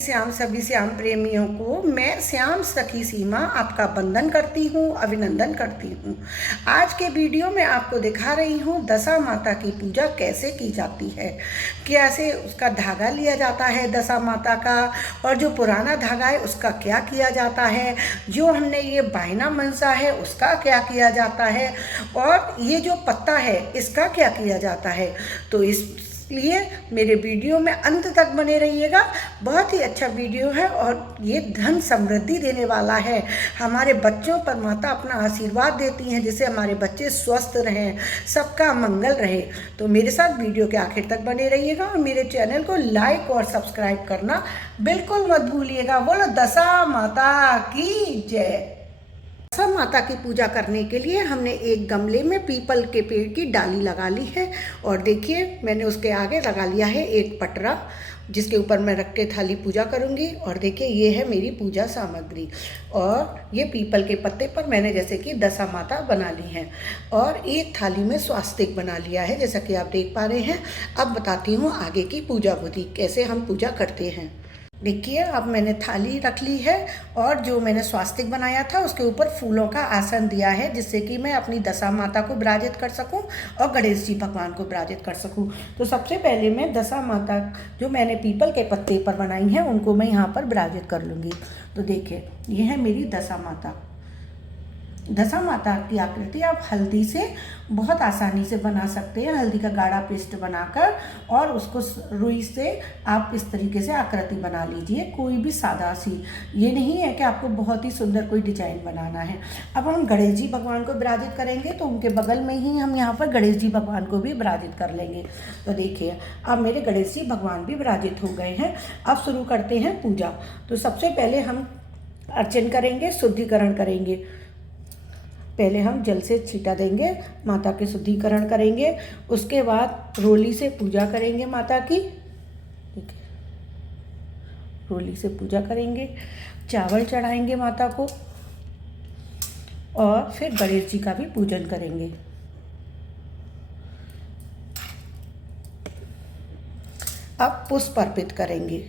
श्याम सभी श्याम प्रेमियों को मैं श्याम सखी सीमा आपका वंदन करती हूँ, अभिनंदन करती हूँ। आज के वीडियो में आपको दिखा रही हूँ दशा माता की पूजा कैसे की जाती है, कैसे उसका धागा लिया जाता है दशा माता का, और जो पुराना धागा है उसका क्या किया जाता है, जो हमने ये बायना मनसा है उसका क्या किया जाता है, और ये जो पत्ता है इसका क्या किया जाता है। तो इसलिए मेरे वीडियो में अंत तक बने रहिएगा। बहुत ही अच्छा वीडियो है और ये धन समृद्धि देने वाला है। हमारे बच्चों पर माता अपना आशीर्वाद देती हैं जिससे हमारे बच्चे स्वस्थ रहें, सबका मंगल रहे। तो मेरे साथ वीडियो के आखिर तक बने रहिएगा और मेरे चैनल को लाइक और सब्सक्राइब करना बिल्कुल मत भूलिएगा। बोलो दशा माता की जय। दशा माता की पूजा करने के लिए हमने एक गमले में पीपल के पेड़ की डाली लगा ली है, और देखिए मैंने उसके आगे लगा लिया है एक पटरा जिसके ऊपर मैं रख के थाली पूजा करूंगी। और देखिए ये है मेरी पूजा सामग्री, और ये पीपल के पत्ते पर मैंने जैसे कि दशा माता बना ली हैं, और एक थाली में स्वास्तिक बना लिया है जैसा कि आप देख पा रहे हैं। अब बताती हूँ आगे की पूजा विधि कैसे हम पूजा करते हैं। देखिए अब मैंने थाली रख ली है, और जो मैंने स्वास्तिक बनाया था उसके ऊपर फूलों का आसन दिया है जिससे कि मैं अपनी दशा माता को विराजित कर सकूं और गणेश जी भगवान को विराजित कर सकूं। तो सबसे पहले मैं दशा माता जो मैंने पीपल के पत्ते पर बनाई हैं उनको मैं यहाँ पर विराजित कर लूँगी। तो देखिए ये है मेरी दशा माता। दशा माता की आकृति आप हल्दी से बहुत आसानी से बना सकते हैं। हल्दी का गाढ़ा पेस्ट बनाकर और उसको रुई से आप इस तरीके से आकृति बना लीजिए, कोई भी सादा सी। ये नहीं है कि आपको बहुत ही सुंदर कोई डिजाइन बनाना है। अब हम गणेश जी भगवान को विराजित करेंगे तो उनके बगल में ही हम यहाँ पर गणेश जी भगवान को भी विराजित कर लेंगे। तो देखिए अब मेरे गणेश जी भगवान भी विराजित हो गए हैं। अब शुरू करते हैं पूजा। तो सबसे पहले हम अर्चन करेंगे, शुद्धिकरण करेंगे। पहले हम जल से छींटा देंगे, माता के शुद्धिकरण करेंगे। उसके बाद रोली से पूजा करेंगे माता की। ठीक है, रोली से पूजा करेंगे, चावल चढ़ाएंगे माता को, और फिर गणेश जी का भी पूजन करेंगे। अब पुष्प अर्पित करेंगे।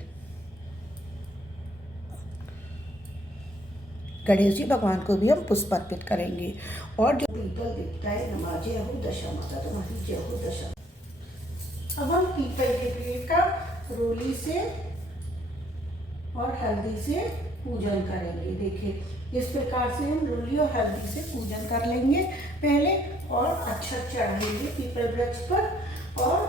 गणेश जी भगवान को भी हम पुष्प अर्पित करेंगे। और जो पीपल दिखता है नमाजे हो दशा माता तुम्हारी जय हो दशा। अब हम पीपल के पेड़ का रोली से और हल्दी से पूजन करेंगे। देखिए इस प्रकार से हम रोली और हल्दी से पूजन कर लेंगे पहले, और अक्षत चढ़ाएंगे पीपल वृक्ष पर, और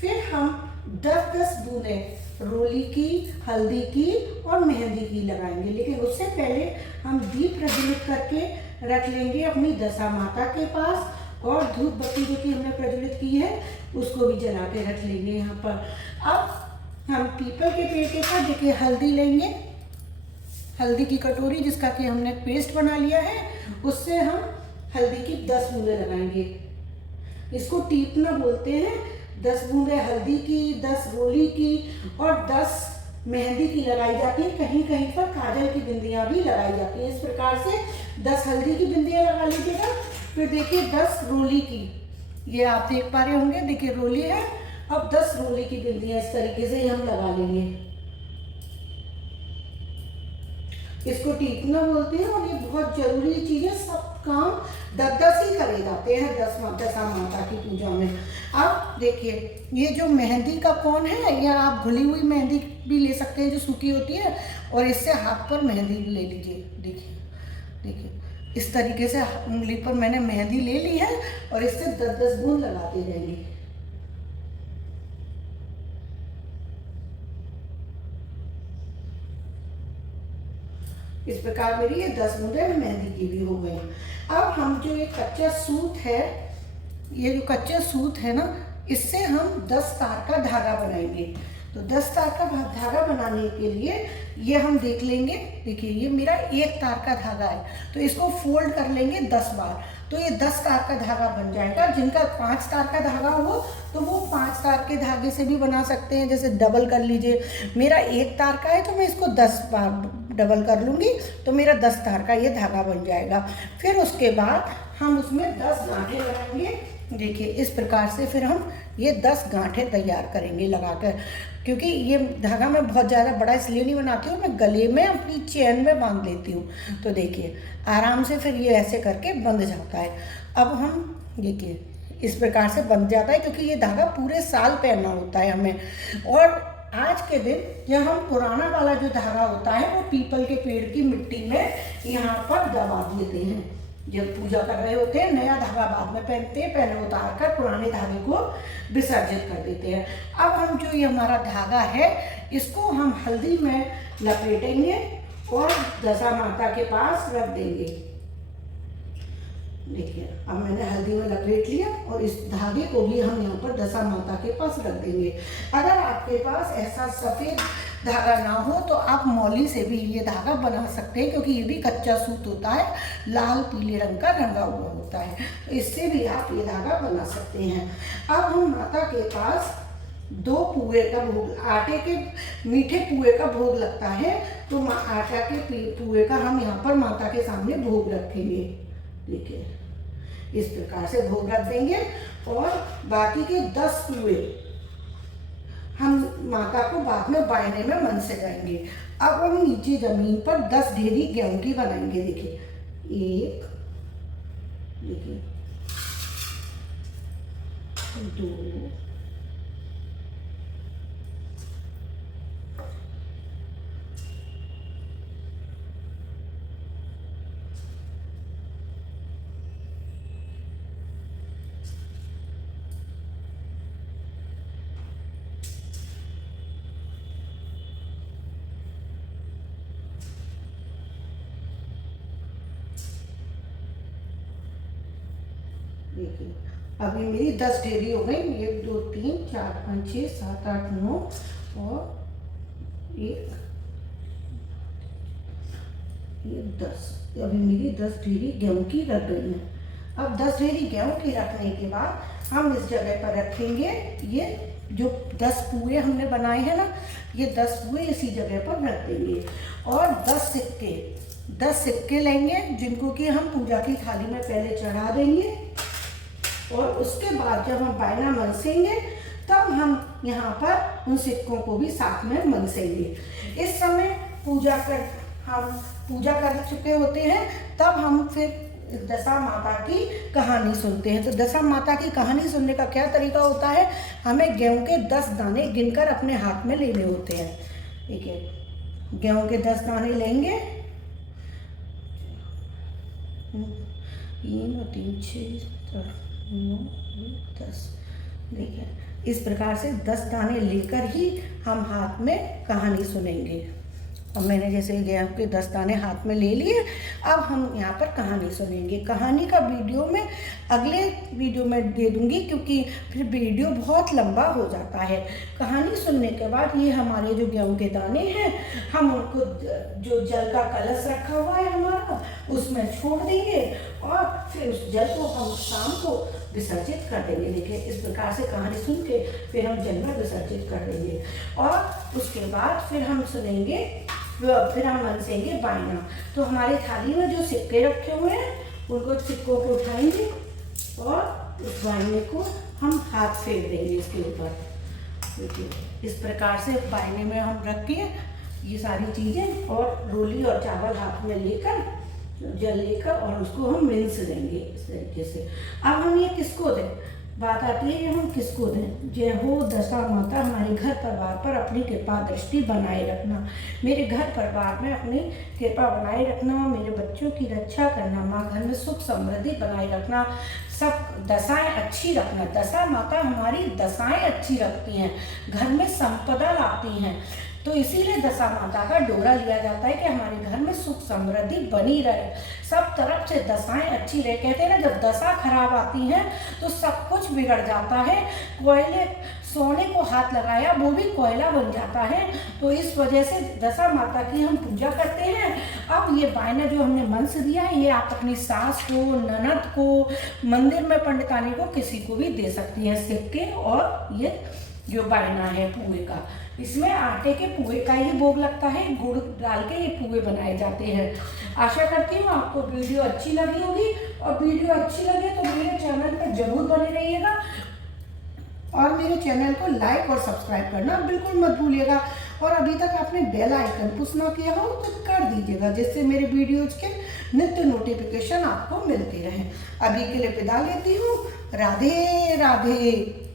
फिर हम 10-10 बूंदें रोली की, हल्दी की और मेहंदी की लगाएंगे। लेकिन उससे पहले हम दीप प्रज्वलित करके रख लेंगे अपनी दशा माता के पास, और धूप बत्ती जो कि हमने प्रज्वलित की है उसको भी जला के रख लेंगे यहाँ पर। अब हम पीपल के पेड़ के साथ देखिए हल्दी लेंगे, हल्दी की कटोरी जिसका कि हमने पेस्ट बना लिया है, उससे हम हल्दी की 10 बूंदें लगाएंगे। इसको टीपना बोलते हैं। 10 बूंदें हल्दी की, 10 रोली की और 10 मेहंदी की लगाई जाती है। कहीं कहीं पर काजल की बिंदियां भी लगाई जाती है। इस प्रकार से 10 हल्दी की बिंदियां लगा लीजिएगा। फिर देखिए 10 रोली की, ये आप देख पा रहे होंगे, देखिए रोली है। अब 10 रोली की बिंदियां इस तरीके से हम लगा लेंगे। इसको टीपना बोलते हैं, और ये बहुत जरूरी चीज है। सब काम 10-10 ही करे जाते हैं दशा माता की पूजा में। अब देखिए ये जो मेहंदी का कोन है, या आप घुली हुई मेहंदी भी ले सकते हैं जो सूखी होती है, और इससे हाथ पर मेहंदी ले लीजिए। देखिए देखिए इस तरीके से उंगली पर मैंने मेहंदी ले ली है, और इससे 10-10 बूंद लगाते रहेंगे। इस प्रकार मेरी ये 10 बूंदें मेहंदी की भी हो गई। अब हम जो ये कच्चा सूत है, ये जो कच्चा सूत है ना, इससे हम 10 तार का धागा बनाएंगे। तो 10 तार का धागा बनाने के लिए ये हम देख लेंगे। देखिए ये मेरा 1 तार का धागा है, तो इसको फोल्ड कर लेंगे 10 बार, तो ये 10 तार का धागा बन जाएगा। जिनका 5 तार का धागा हो तो वो 5 तार के धागे से भी बना सकते हैं, जैसे डबल कर लीजिए। मेरा 1 तार का है तो मैं इसको 10 बार डबल कर लूँगी, तो मेरा 10 तार का ये धागा बन जाएगा। फिर उसके बाद हम उसमें 10 गांठें लगाएंगे, देखिए इस प्रकार से फिर हम ये 10 गांठें तैयार करेंगे लगाकर, क्योंकि ये धागा मैं बहुत ज़्यादा बड़ा इसलिए नहीं बनाती हूँ, मैं गले में अपनी चेन में बांध लेती हूँ। तो देखिए आराम से फिर ये ऐसे करके बंध जाता है। अब हम देखिए इस प्रकार से बंध जाता है, क्योंकि ये धागा पूरे साल पहनना होता है हमें। और आज के दिन जब हम पुराना वाला जो धागा होता है वो पीपल के पेड़ की मिट्टी में यहाँ पर दबा देते हैं। जब पूजा कर रहे होते हैं नया धागा बाद में पहनते हैं, पहले उतार कर पुराने धागे को विसर्जित कर देते हैं। अब हम जो ये हमारा धागा है इसको हम हल्दी में लपेटेंगे और दशा माता के पास रख देंगे। देखिए अब मैंने हल्दी में लपेट लिया और इस धागे को भी हम यहाँ पर दशा माता के पास रख देंगे। अगर आपके पास ऐसा सफ़ेद धागा ना हो तो आप मौली से भी ये धागा बना सकते हैं, क्योंकि ये भी कच्चा सूत होता है, लाल पीले रंग का रंगा हुआ होता है, तो इससे भी आप ये धागा बना सकते हैं। अब हम माता के पास 2 पुए का भोग, आटे के मीठे पुए का भोग लगता है, तो आटा के पुए का हम यहाँ पर माता के सामने भोग रखेंगे। देखिए इस प्रकार से भोग रख देंगे और बाकी के 10 पुए हम माता को बाद में बायने में मन से जाएंगे। अब हम नीचे जमीन पर 10 ढेरी गेहूं की बनाएंगे। देखिए 1, देखिए 2, देखिए अभी मेरी 10 ढेरी हो गई। 1 2 3 4 5 6 7 8 9 और 1 10। अभी मेरी 10 ढेरी गेहूं की रख गई है। अब 10 ढेरी गेहूं की रखने के बाद हम इस जगह पर रखेंगे ये जो 10 पुए हमने बनाए हैं ना, ये 10 पुए इसी जगह पर रख देंगे। और 10 सिक्के लेंगे जिनको कि हम पूजा की थाली में पहले चढ़ा देंगे। और उसके बाद जब हम बायना मनसेंगे तब हम यहाँ पर उन सिक्कों को भी साथ में मनसेंगे। इस समय हम पूजा कर चुके होते हैं, तब हम फिर दशा माता की कहानी सुनते हैं। तो दशा माता की कहानी सुनने का क्या तरीका होता है, हमें गेहूं के 10 दाने गिनकर अपने हाथ में लेने होते हैं। ठीक है, गेहूं के 10 दाने लेंगे, 3 और 3 6 9 10। देखिए इस प्रकार से 10 दाने लेकर ही हम हाथ में कहानी सुनेंगे। और मैंने जैसे गेहूं के 10 दाने हाथ में ले लिए, अब हम यहाँ पर कहानी सुनेंगे। कहानी का वीडियो मैं अगले वीडियो में दे दूँगी, क्योंकि फिर वीडियो बहुत लंबा हो जाता है। कहानी सुनने के बाद ये हमारे जो गेहूं के दाने हैं, हम उनको जो जल का कलश रखा हुआ है हमारा, उसमें छोड़ देंगे और फिर उस जल को हम शाम को विसर्जित कर देंगे। देखिए इस प्रकार से कहानी सुन के फिर हम जल में विसर्जित कर देंगे। और उसके बाद फिर हम सुनेंगे, फिर हम मनसेंगे बायना। तो हमारी थाली में जो सिक्के रखे हुए हैं उनको सिक्कों को उठाएंगे और उस बायने को हम हाथ फेर देंगे इसके ऊपर। देखिए इस प्रकार से बायने में हम रख के ये सारी चीज़ें और रोली और चावल हाथ में लेकर, जल लेकर, और उसको हम मिन्स देंगे इस तरीके से। अब हम ये किसको दें, बात आती है कि हम किसको दें। जय हो दशा माता, हमारे घर परिवार पर अपनी कृपा दृष्टि बनाए रखना, मेरे घर परिवार में अपनी कृपा बनाए रखना, मेरे बच्चों की रक्षा करना, माँ घर में सुख समृद्धि बनाए रखना, सब दशाएं अच्छी रखना। दशा माता हमारी दशाएं अच्छी रखती हैं, घर में संपदा लाती हैं। तो इसीलिए दशा माता का डोरा लिया जाता है कि हमारे घर में सुख समृद्धि बनी रहे, सब तरफ से दशाएं अच्छी रहे। कहते हैं ना, जब दशा खराब आती है तो सब कुछ बिगड़ जाता है। कोयले सोने को हाथ लगाया वो भी कोयला बन जाता है। तो इस वजह से दशा माता की हम पूजा करते हैं। अब ये बायना जो हमने मन से दिया है, ये आप अपनी सास को, ननद को, मंदिर में पंडितानी को, किसी को भी दे सकती हैं। सिक्के और ये जो बनना है पुए का। इसमें आटे के पुए का ही भोग लगता है, गुड़ डाल के ये पुए बनाए जाते हैं। आशा करती हूँ आपको वीडियो अच्छी लगी होगी, और वीडियो अच्छी लगे तो मेरे चैनल पर जरूर बने रहिएगा और मेरे चैनल को लाइक और सब्सक्राइब करना बिल्कुल मत भूलिएगा। और अभी तक आपने बेल आइकन पुश ना किया हो तो कर दीजिएगा, जिससे मेरे वीडियोज के नित्य नोटिफिकेशन आपको मिलते रहें। अभी के लिए विदा लेती हूँ। राधे राधे।